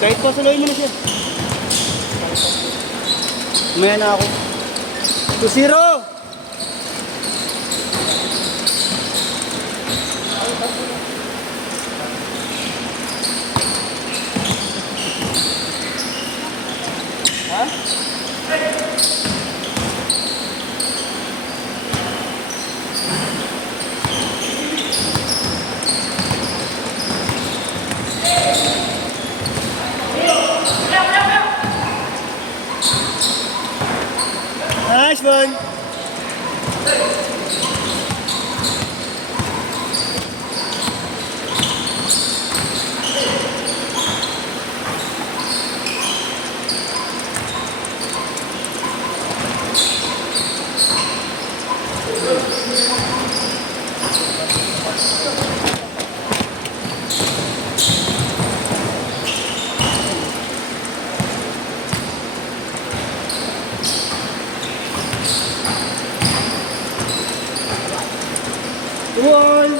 Kahit pasuloy mo na siya. Umaya na ako. 2-0! Nice one! One.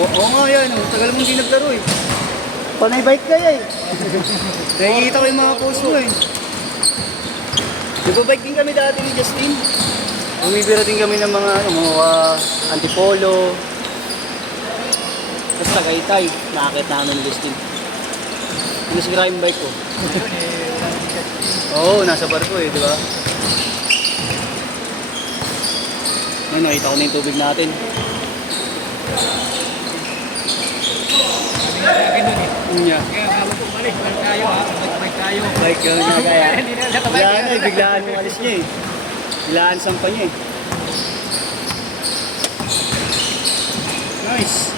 Oo nga yan, tagal mong hindi naglaro eh. Panay bike kaya eh. Nakikita ko yung mga post mo eh. Nagpa-bike din kami dati ni Justin. Bumibira din kami ng mga antipolo. Tapos Tagaytay, nakakit namin ni Justin. Nasira yung bike ko. Oo, nasa barko eh, di ba? Ayun, nakita ko na yung tubig natin. Yeah. Balik tayo ha, balik tayo. Bike yun nga kaya. Biglaan na eh, biglaan yung alis niya eh. Biglaan sampa niya eh. Nice.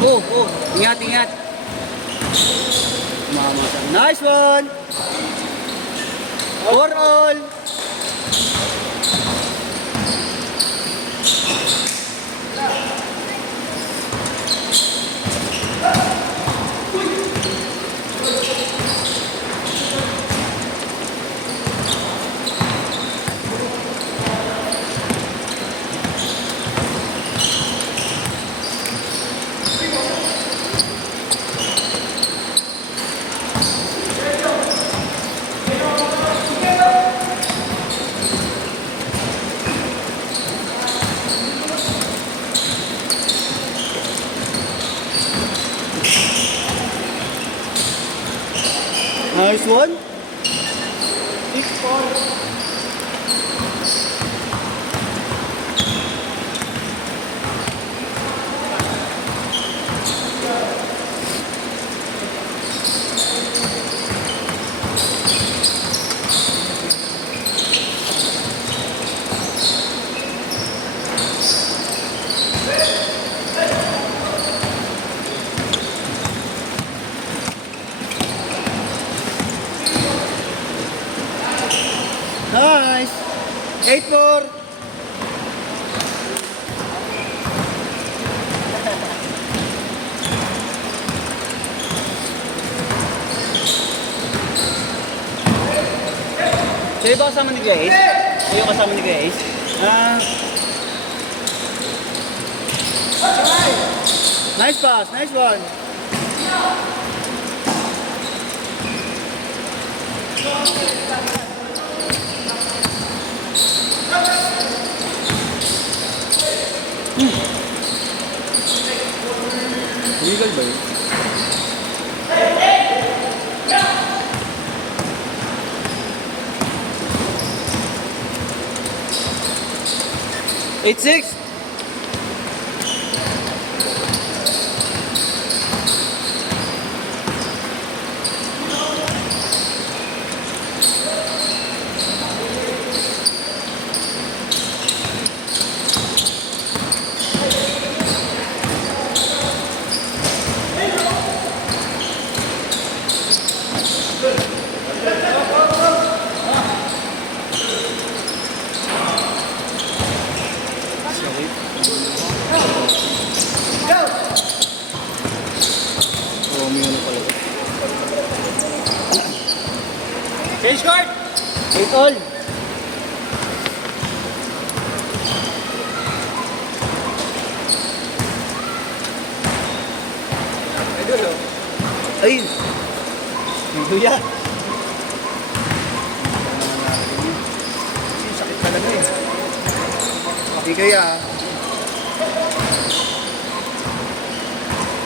Oh, ingat, ingat. Mama, nice one. For all. Nice one. 6-4. Nice. 8-4. Sa'yo ba kasama ni Grace? Sa'yo kasama ni Grace? Nice pass, nice one. Legal ba yun? Eight six. short! 8 all. Idol, oh. Ayun. Kuya. Sakit talaga eh. Okay kuya.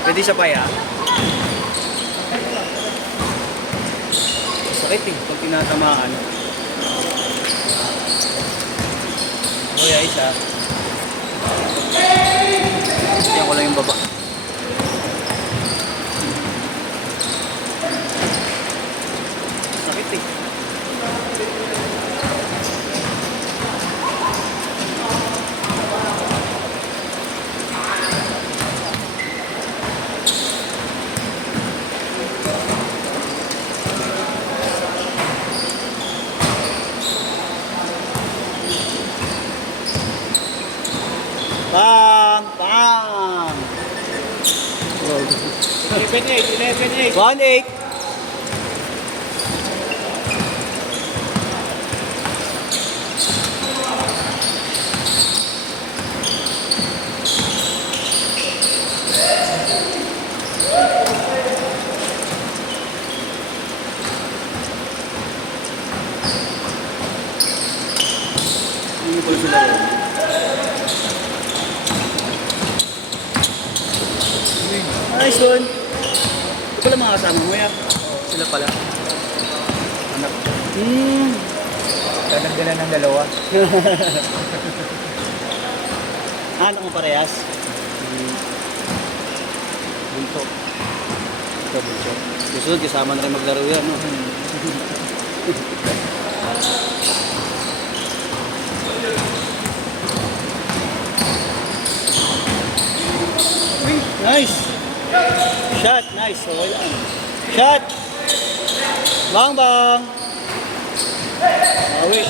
Pwede siya pa ya? Sakit eh, pag tinatamaan. Kuya, isa. Yan ko lang yung baba. Sakit eh. Bang! Bang! 11-8, 11-8. 1-8. Hindi po sila rin. Nice one. Ito pala mga kasama mo ya. Sila pala. Anak. Dadagdagan ng dalawa. Anak mo parehas? Bunto. Ito bunto. Susunod kasama na rin maglaro yan. No? Uy, nice. Shot, nice. Okay lang. Shot. Bang, bang. Awi.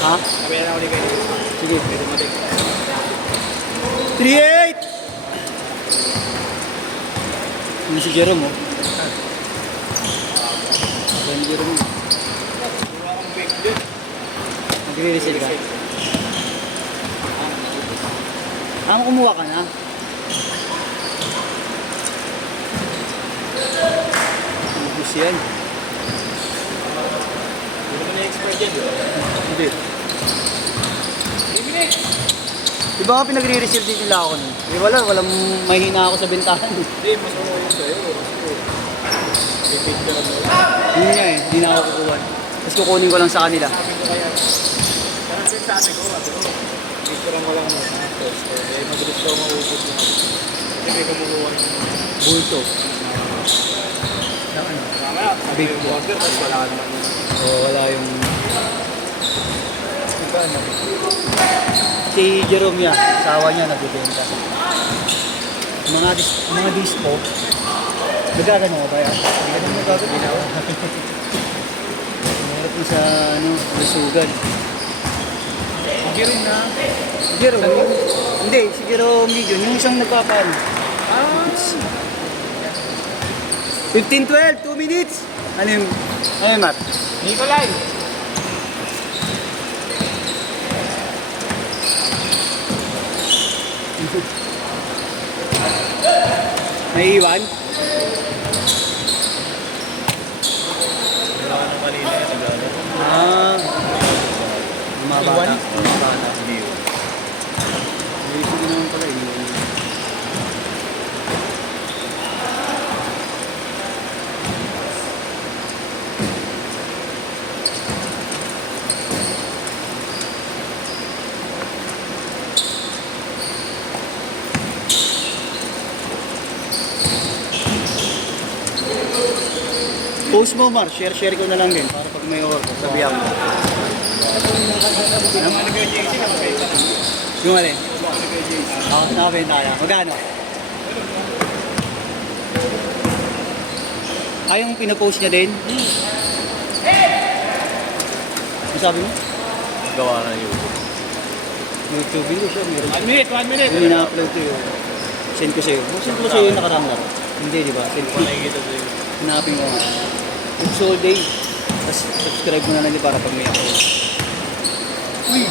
Ha? Sabi na ako ni Benny. Sige. Pero mali. 3-8. Yung si Jerome, oh. Yung si Jerome. Wala akong big din. Nagre-resil ka. Kumuha ka na. Ubus yan. Hindi mo na-expert yan, di ba? Hindi. 3 minutes! Di ba nga pinagre-reserve din nila ako nun? Eh walang mahina ako sa bentahan. Hindi, mas umuwi sa'yo. Repeat ka lang mo. Yun nga eh, hindi na ako kukuha. Tapos kukunin ko lang sa kanila. Sabi ko kaya, parang sabi ko, picture mo lang mo. Eh, mabilis ko maubos mo. Kasi may kumukuha rin. Bulto. Mamaya, sabi Big yung water, tapos wala ka naman. O wala yung... Iba na. Si Jerome niya, asawa niya nagbibenta. Mga dispo, nagagano ka ba yan? Hindi ka naman gagawin. Meron mo sa lusugan. Hindi rin na. Si Jerome, hindi, si Jerome yun, yung isang nagpapan. Ah! 15-12, 2 minutes! Ano yung Matt? Nikolai! May iwan? Wala ka ng kanina yung sigara. Ah. Mabata. Iwan? Mabata. Hindi yun. Naisip ko naman pala iwan. Post mo, Mar. Share ko na lang din para pag may order, sabihan mo. Yung alin? Oo, nakabenta kaya. Magkano? Ay, yung pinapost niya din? Ano sabi mo? Gawa na yun. YouTube video siya, meron. 1 minute, 1 minute! Hindi na-upload ko yun. Send ko sa'yo. Send ko sa'yo yung nakarang laro. Hindi, di ba? Send ko. Nakikita sa'yo. Hanapin ko nga. It's all day. Tapos subscribe mo na lang din para pag may ako. Uy!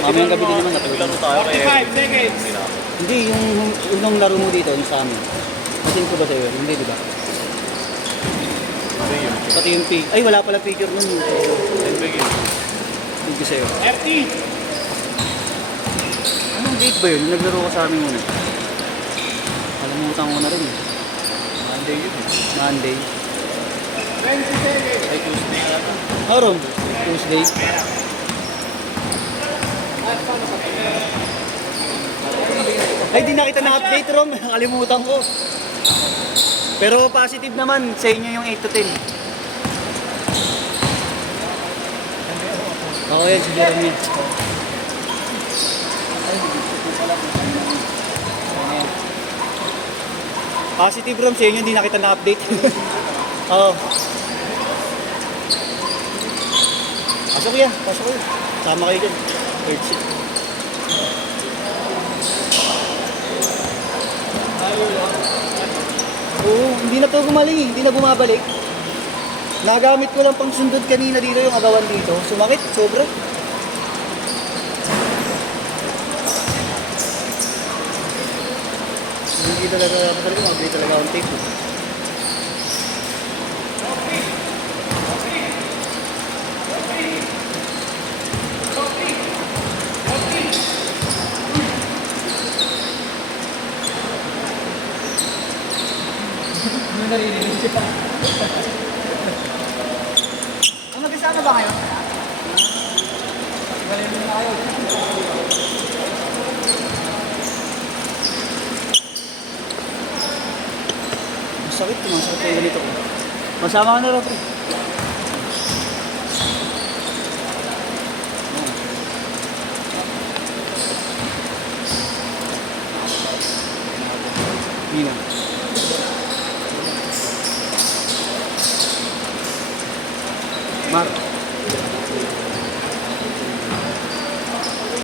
Mamayang gabi din naman natulog. Naglaro tayo kaya... 45 seconds. Hindi, yung unang laro mo dito, yung sa amin. Pasin ko ba sa'yo? Hindi, di ba? Ano yun? Pati yung ay wala pala picture nun. Nagpigil. Thank you sa'yo. 30. Anong date ba yun? Yung naglaro ka sa amin muna. Kalimutan ko na rin. Monday yun eh. Monday. 20 seconds. Ay, Tuesday nga ito. Aron, Tuesday. Ay, di na kita na-update, Rom. Nakalimutan ko. Pero positive naman, sa inyo yung 8 to 10. Ako yan, si Jerome yan. Positive, Rom, sa inyo, hindi na kita na-update. Oo. Pasok yan, pasok yan. Sama kayo dyan. Third seat. Oo, hindi na to gumaling eh. Hindi na bumabalik. Nagamit ko lang pang sundot kanina dito yung agawan dito. Sumakit, sobra. Hindi talaga, mabili talaga akong tape. Ang magkasama ba kayo? Galing na kayo. Masakit, masakit yung ganito. Masama ka na rin. Nino. Mark.